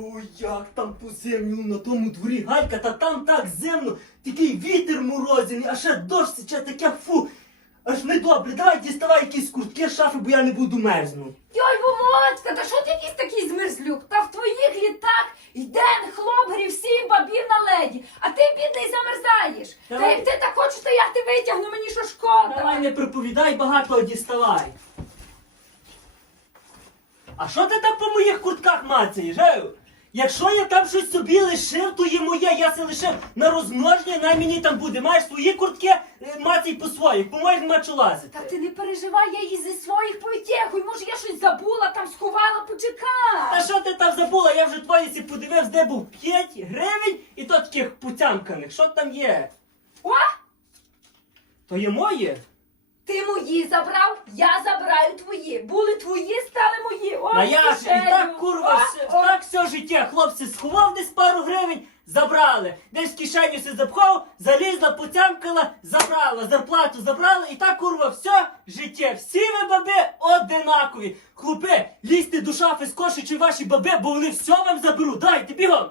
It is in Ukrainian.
Ой, як там по землю на тому дворі галька, та там так земно, такий вітер морозяний, а ще дощ сиче, таке фу. Аж недобре, давай діставай якісь куртки з шафи, бо я не буду мерзнути. Йой, Володька, та що ти якийсь такий змерзлюк? Та в твоїх літах йде хлоп всім бабів на леді, а ти, бідний, замерзаєш. Та Давай. як ти так хочеш, то я ти витягну, мені що шкода. Давай не приповідай багато, діставай. А що ти там по моїх куртках мацаєш, ей? Якщо я там щось собі лишив, то є моє, я це лишив на розмноження, най мені там буде. Маєш свої куртки, е, мацай по своїх, по-моєму нема лазити. Та ти не переживай, я її зі своїх потягую. Може, я щось забула, там сховала, Та що ти там забула? Я вже твої сі подивився, де був 5 гривень і то таких путямканих. Що там є? О, То є моє? Ти мої забрав, я забираю твої. Були твої, стали мої. О, А я ж і кишеню. так курва, О, все- так все життя. Хлопці сховав десь пару гривень, забрали. Десь в кишеню се запхав, залізла, потямкала, забрала, зарплату забрала, і так курва, все життя. Всі ви баби одинакові. Хлопи, лізьте до шафи скорше, чи ваші баби, бо вони все вам заберуть. Дайте бігом.